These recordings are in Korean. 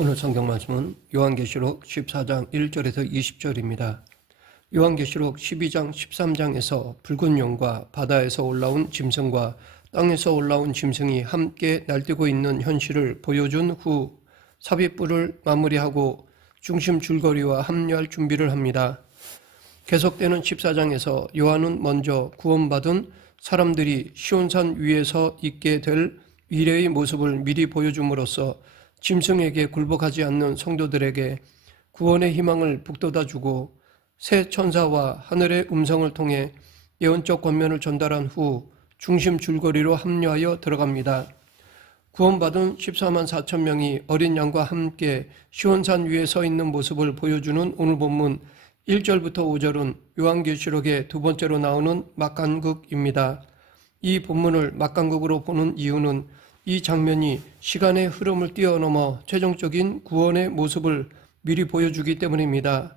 오늘 성경 말씀은 요한계시록 14장 1절에서 20절입니다. 요한계시록 12장 13장에서 붉은 용과 바다에서 올라온 짐승과 땅에서 올라온 짐승이 함께 날뛰고 있는 현실을 보여준 후 삽입부를 마무리하고 중심 줄거리와 합류할 준비를 합니다. 계속되는 14장에서 요한은 먼저 구원받은 사람들이 시온산 위에서 있게 될 미래의 모습을 미리 보여줌으로써 짐승에게 굴복하지 않는 성도들에게 구원의 희망을 북돋아주고 새 천사와 하늘의 음성을 통해 예언적 권면을 전달한 후 중심 줄거리로 합류하여 들어갑니다. 구원받은 14만 4천 명이 어린 양과 함께 시온산 위에 서 있는 모습을 보여주는 오늘 본문 1절부터 5절은 요한계시록의 두 번째로 나오는 막간극입니다. 이 본문을 막간극으로 보는 이유는 이 장면이 시간의 흐름을 뛰어넘어 최종적인 구원의 모습을 미리 보여주기 때문입니다.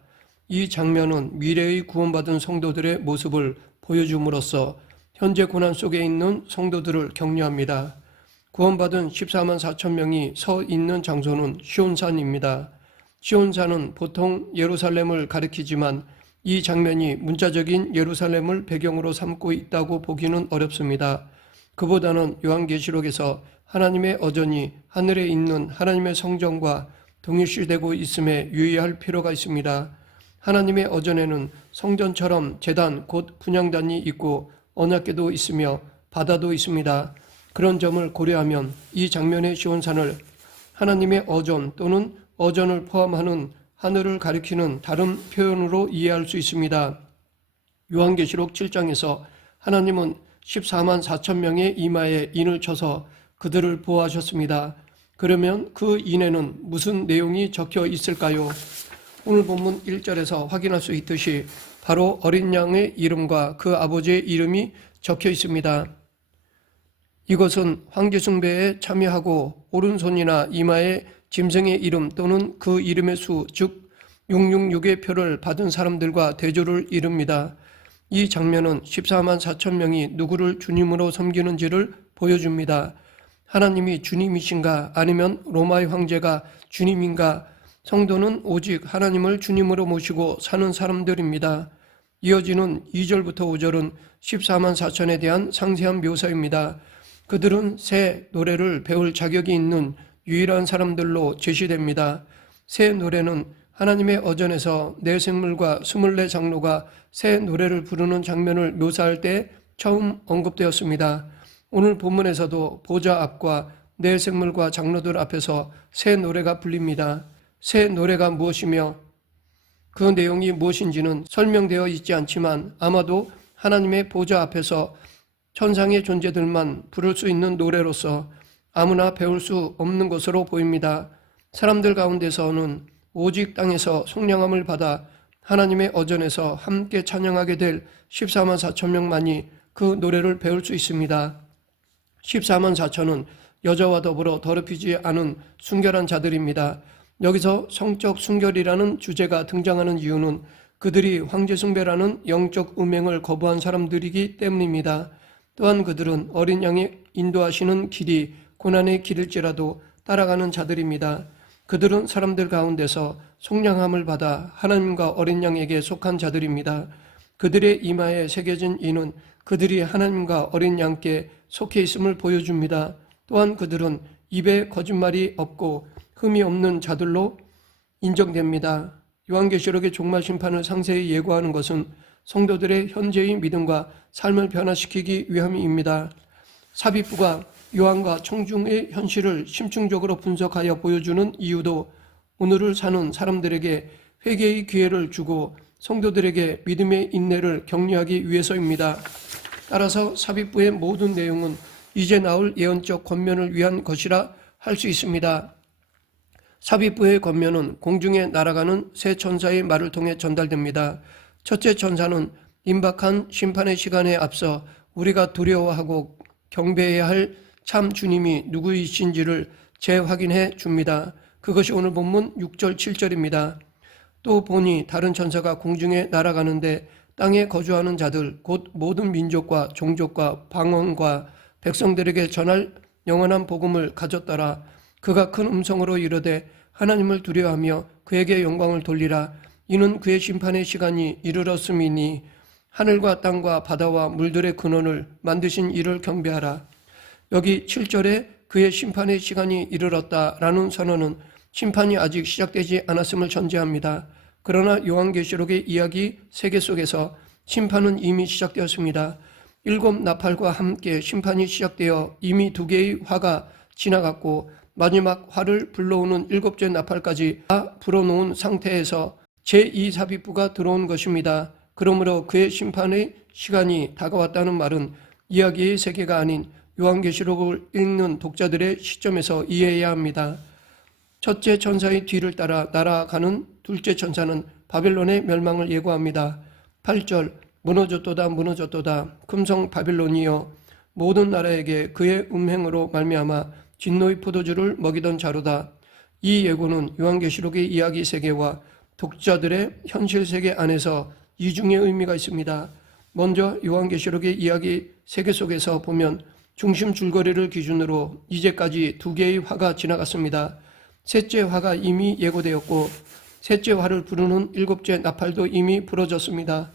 이 장면은 미래의 구원받은 성도들의 모습을 보여줌으로써 현재 고난 속에 있는 성도들을 격려합니다. 구원받은 14만 4천 명이 서 있는 장소는 시온산입니다. 시온산은 보통 예루살렘을 가리키지만 이 장면이 문자적인 예루살렘을 배경으로 삼고 있다고 보기는 어렵습니다. 그보다는 요한계시록에서 하나님의 어전이 하늘에 있는 하나님의 성전과 동일시되고 있음에 유의할 필요가 있습니다. 하나님의 어전에는 성전처럼 제단 곧 분향단이 있고 언약궤도 있으며 바다도 있습니다. 그런 점을 고려하면 이 장면의 시온산을 하나님의 어전 또는 어전을 포함하는 하늘을 가리키는 다른 표현으로 이해할 수 있습니다. 요한계시록 7장에서 하나님은 14만 4천 명의 이마에 인을 쳐서 그들을 보호하셨습니다. 그러면 그 인에는 무슨 내용이 적혀 있을까요? 오늘 본문 1절에서 확인할 수 있듯이 바로 어린 양의 이름과 그 아버지의 이름이 적혀 있습니다. 이것은 황제 숭배에 참여하고 오른손이나 이마에 짐승의 이름 또는 그 이름의 수, 즉 666의 표를 받은 사람들과 대조를 이룹니다. 이 장면은 14만 4천 명이 누구를 주님으로 섬기는지를 보여줍니다. 하나님이 주님이신가 아니면 로마의 황제가 주님인가? 성도는 오직 하나님을 주님으로 모시고 사는 사람들입니다. 이어지는 2절부터 5절은 14만 4천에 대한 상세한 묘사입니다. 그들은 새 노래를 배울 자격이 있는 유일한 사람들로 제시됩니다. 새 노래는 하나님의 어전에서 네 생물과 24 장로가 새 노래를 부르는 장면을 묘사할 때 처음 언급되었습니다. 오늘 본문에서도 보좌 앞과 네 생물과 장로들 앞에서 새 노래가 불립니다. 새 노래가 무엇이며 그 내용이 무엇인지는 설명되어 있지 않지만 아마도 하나님의 보좌 앞에서 천상의 존재들만 부를 수 있는 노래로서 아무나 배울 수 없는 것으로 보입니다. 사람들 가운데서는 오직 땅에서 속량함을 받아 하나님의 어전에서 함께 찬양하게 될 14만 4천 명만이 그 노래를 배울 수 있습니다. 14만 4천은 여자와 더불어 더럽히지 않은 순결한 자들입니다. 여기서 성적 순결이라는 주제가 등장하는 이유는 그들이 황제 숭배라는 영적 음행을 거부한 사람들이기 때문입니다. 또한 그들은 어린 양이 인도하시는 길이 고난의 길일지라도 따라가는 자들입니다. 그들은 사람들 가운데서 속량함을 받아 하나님과 어린 양에게 속한 자들입니다. 그들의 이마에 새겨진 인은 그들이 하나님과 어린 양께 속해 있음을 보여줍니다. 또한 그들은 입에 거짓말이 없고 흠이 없는 자들로 인정됩니다. 요한계시록의 종말 심판을 상세히 예고하는 것은 성도들의 현재의 믿음과 삶을 변화시키기 위함입니다. 삽입부가 요한과 청중의 현실을 심층적으로 분석하여 보여주는 이유도 오늘을 사는 사람들에게 회개의 기회를 주고 성도들에게 믿음의 인내를 격려하기 위해서입니다. 따라서 삽입부의 모든 내용은 이제 나올 예언적 권면을 위한 것이라 할 수 있습니다. 삽입부의 권면은 공중에 날아가는 새 천사의 말을 통해 전달됩니다. 첫째 천사는 임박한 심판의 시간에 앞서 우리가 두려워하고 경배해야 할 참 주님이 누구이신지를 재확인해 줍니다. 그것이 오늘 본문 6절 7절입니다. 또 보니 다른 천사가 공중에 날아가는데 땅에 거주하는 자들 곧 모든 민족과 종족과 방언과 백성들에게 전할 영원한 복음을 가졌더라. 그가 큰 음성으로 이르되 하나님을 두려워하며 그에게 영광을 돌리라. 이는 그의 심판의 시간이 이르렀음이니 하늘과 땅과 바다와 물들의 근원을 만드신 이를 경배하라. 여기 7절에 그의 심판의 시간이 이르렀다라는 선언은 심판이 아직 시작되지 않았음을 전제합니다. 그러나 요한계시록의 이야기 세계 속에서 심판은 이미 시작되었습니다. 7 나팔과 함께 심판이 시작되어 이미 2개의 화가 지나갔고 마지막 화를 불러오는 7째 나팔까지 다 불어놓은 상태에서 제2삽입부가 들어온 것입니다. 그러므로 그의 심판의 시간이 다가왔다는 말은 이야기의 세계가 아닌 요한계시록을 읽는 독자들의 시점에서 이해해야 합니다. 첫째 천사의 뒤를 따라 날아가는 둘째 천사는 바벨론의 멸망을 예고합니다. 8절 무너졌도다 무너졌도다 금성 바벨론이여 모든 나라에게 그의 음행으로 말미암아 진노의 포도주를 먹이던 자로다. 이 예고는 요한계시록의 이야기 세계와 독자들의 현실 세계 안에서 이중의 의미가 있습니다. 먼저 요한계시록의 이야기 세계 속에서 보면 중심 줄거리를 기준으로 이제까지 2개의 화가 지나갔습니다. 셋째 화가 이미 예고되었고 셋째 화를 부르는 7째 나팔도 이미 부러졌습니다.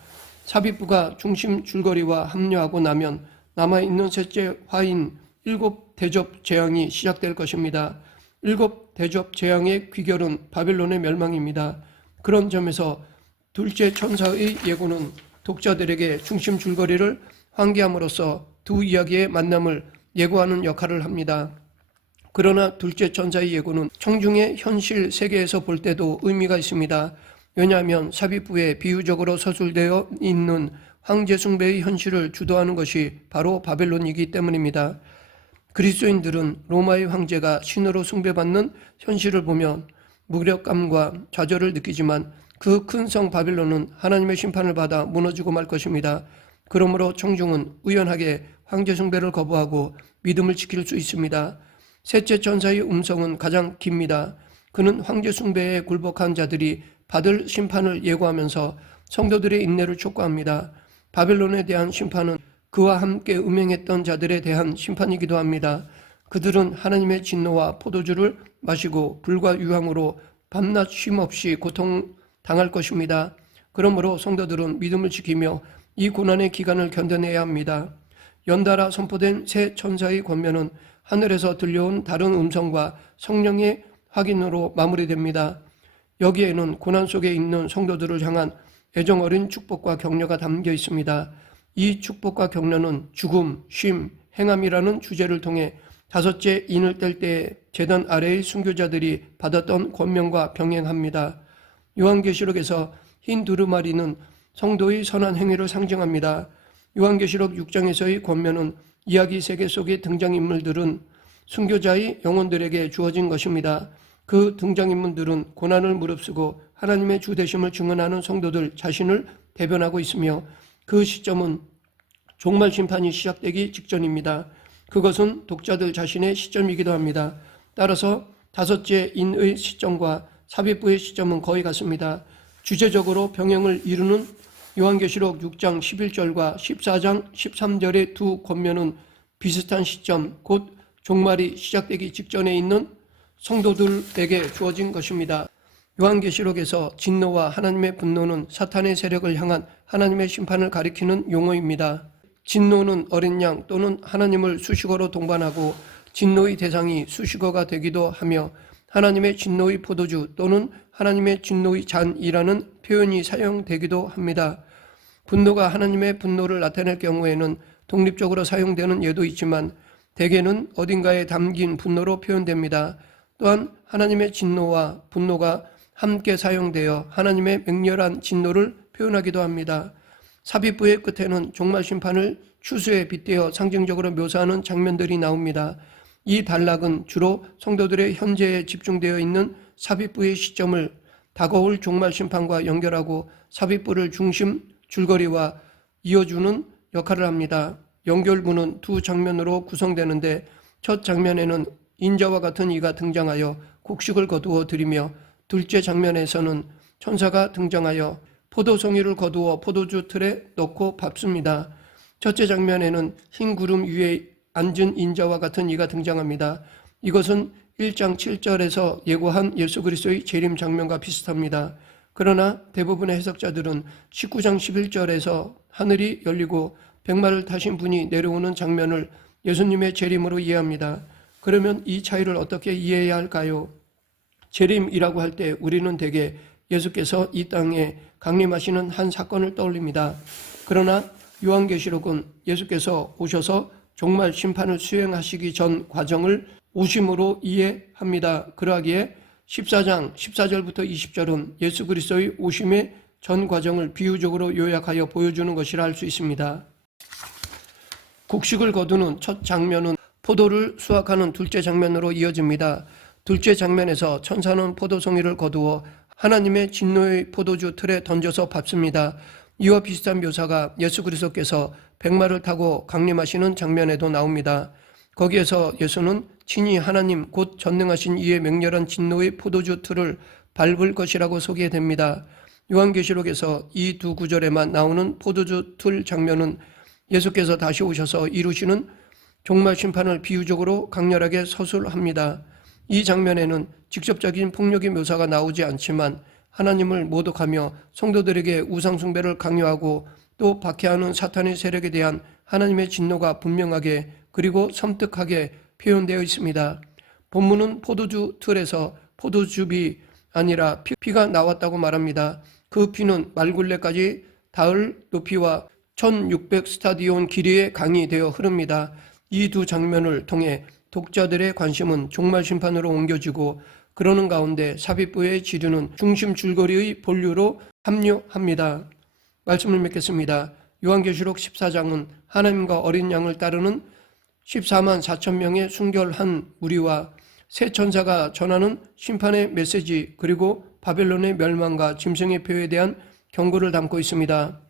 삽입부가 중심 줄거리와 합류하고 나면 남아있는 셋째 화인 7 대접 재앙이 시작될 것입니다. 7 대접 재앙의 귀결은 바벨론의 멸망입니다. 그런 점에서 둘째 천사의 예고는 독자들에게 중심 줄거리를 환기함으로써 두 이야기의 만남을 예고하는 역할을 합니다. 그러나 둘째 천사의 예고는 청중의 현실 세계에서 볼 때도 의미가 있습니다. 왜냐하면 삽입부에 비유적으로 서술되어 있는 황제 숭배의 현실을 주도하는 것이 바로 바벨론이기 때문입니다. 그리스도인들은 로마의 황제가 신으로 숭배받는 현실을 보면 무력감과 좌절을 느끼지만 그 큰 성 바벨론은 하나님의 심판을 받아 무너지고 말 것입니다. 그러므로 청중은 우연하게 황제 숭배를 거부하고 믿음을 지킬 수 있습니다. 셋째 천사의 음성은 가장 깁니다. 그는 황제 숭배에 굴복한 자들이 받을 심판을 예고하면서 성도들의 인내를 촉구합니다. 바벨론에 대한 심판은 그와 함께 음행했던 자들에 대한 심판이기도 합니다. 그들은 하나님의 진노와 포도주를 마시고 불과 유황으로 밤낮 쉼없이 고통당할 것입니다. 그러므로 성도들은 믿음을 지키며 이 고난의 기간을 견뎌내야 합니다. 연달아 선포된 새 천사의 권면은 하늘에서 들려온 다른 음성과 성령의 확인으로 마무리됩니다. 여기에는 고난 속에 있는 성도들을 향한 애정 어린 축복과 격려가 담겨 있습니다. 이 축복과 격려는 죽음, 쉼, 행함이라는 주제를 통해 다섯째 인을 뗄 때 제단 아래의 순교자들이 받았던 권면과 병행합니다. 요한계시록에서 흰 두루마리는 성도의 선한 행위를 상징합니다. 요한계시록 6장에서의 권면은 이야기 세계 속의 등장인물들은 순교자의 영혼들에게 주어진 것입니다. 그 등장인물들은 고난을 무릅쓰고 하나님의 주되심을 증언하는 성도들 자신을 대변하고 있으며 그 시점은 종말 심판이 시작되기 직전입니다. 그것은 독자들 자신의 시점이기도 합니다. 따라서 다섯째 인의 시점과 삽입부의 시점은 거의 같습니다. 주제적으로 병행을 이루는 요한계시록 6장 11절과 14장 13절의 두 권면은 비슷한 시점, 곧 종말이 시작되기 직전에 있는 성도들에게 주어진 것입니다. 요한계시록에서 진노와 하나님의 분노는 사탄의 세력을 향한 하나님의 심판을 가리키는 용어입니다. 진노는 어린 양 또는 하나님을 수식어로 동반하고 진노의 대상이 수식어가 되기도 하며 하나님의 진노의 포도주 또는 하나님의 진노의 잔이라는 표현이 사용되기도 합니다. 분노가 하나님의 분노를 나타낼 경우에는 독립적으로 사용되는 예도 있지만 대개는 어딘가에 담긴 분노로 표현됩니다. 또한 하나님의 진노와 분노가 함께 사용되어 하나님의 맹렬한 진노를 표현하기도 합니다. 삽입부의 끝에는 종말 심판을 추수에 빗대어 상징적으로 묘사하는 장면들이 나옵니다. 이 단락은 주로 성도들의 현재에 집중되어 있는 삽입부의 시점을 다가올 종말 심판과 연결하고 삽입부를 중심 줄거리와 이어주는 역할을 합니다. 연결부는 두 장면으로 구성되는데 첫 장면에는 인자와 같은 이가 등장하여 곡식을 거두어 드리며 둘째 장면에서는 천사가 등장하여 포도송이를 거두어 포도주 틀에 넣고 밟습니다. 첫째 장면에는 흰 구름 위에 앉은 인자와 같은 이가 등장합니다. 이것은 1장 7절에서 예고한 예수 그리스도의 재림 장면과 비슷합니다. 그러나 대부분의 해석자들은 19장 11절에서 하늘이 열리고 백마를 타신 분이 내려오는 장면을 예수님의 재림으로 이해합니다. 그러면 이 차이를 어떻게 이해해야 할까요? 재림이라고 할 때 우리는 대개 예수께서 이 땅에 강림하시는 한 사건을 떠올립니다. 그러나 요한계시록은 예수께서 오셔서 종말 심판을 수행하시기 전 과정을 오심으로 이해합니다. 그러하기에 14장 14절부터 20절은 예수 그리스도의 오심의 전 과정을 비유적으로 요약하여 보여주는 것이라 할 수 있습니다. 곡식을 거두는 첫 장면은 포도를 수확하는 둘째 장면으로 이어집니다. 둘째 장면에서 천사는 포도송이를 거두어 하나님의 진노의 포도주 틀에 던져서 밟습니다. 이와 비슷한 묘사가 예수 그리스도께서 백마를 타고 강림하시는 장면에도 나옵니다. 거기에서 예수는 친히 하나님 곧 전능하신 이의 맹렬한 진노의 포도주 틀을 밟을 것이라고 소개됩니다. 요한계시록에서 이 두 구절에만 나오는 포도주 틀 장면은 예수께서 다시 오셔서 이루시는 종말 심판을 비유적으로 강렬하게 서술합니다. 이 장면에는 직접적인 폭력의 묘사가 나오지 않지만 하나님을 모독하며 성도들에게 우상숭배를 강요하고 또 박해하는 사탄의 세력에 대한 하나님의 진노가 분명하게 그리고 섬뜩하게 표현되어 있습니다. 본문은 포도주 틀에서 포도즙이 아니라 피가 나왔다고 말합니다. 그 피는 말굴레까지 닿을 높이와 1600 스타디온 길이의 강이 되어 흐릅니다. 이 두 장면을 통해 독자들의 관심은 종말 심판으로 옮겨지고 그러는 가운데 삽입부의 지류는 중심 줄거리의 본류로 합류합니다. 말씀을 맺겠습니다. 요한계시록 14장은 하나님과 어린 양을 따르는 14만 4천 명의 순결한 무리와 세 천사가 전하는 심판의 메시지 그리고 바벨론의 멸망과 짐승의 표에 대한 경고를 담고 있습니다.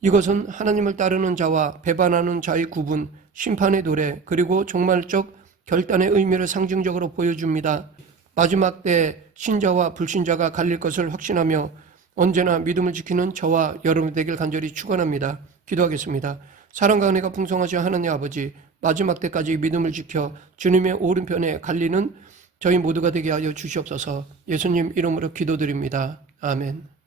이것은 하나님을 따르는 자와 배반하는 자의 구분, 심판의 도래, 그리고 종말적 결단의 의미를 상징적으로 보여줍니다. 마지막 때 신자와 불신자가 갈릴 것을 확신하며 언제나 믿음을 지키는 저와 여러분 되길 간절히 축원합니다. 기도하겠습니다. 사랑과 은혜가 풍성하신 하나님 아버지, 마지막 때까지 믿음을 지켜 주님의 오른편에 갈리는 저희 모두가 되게 하여 주시옵소서. 예수님 이름으로 기도드립니다. 아멘.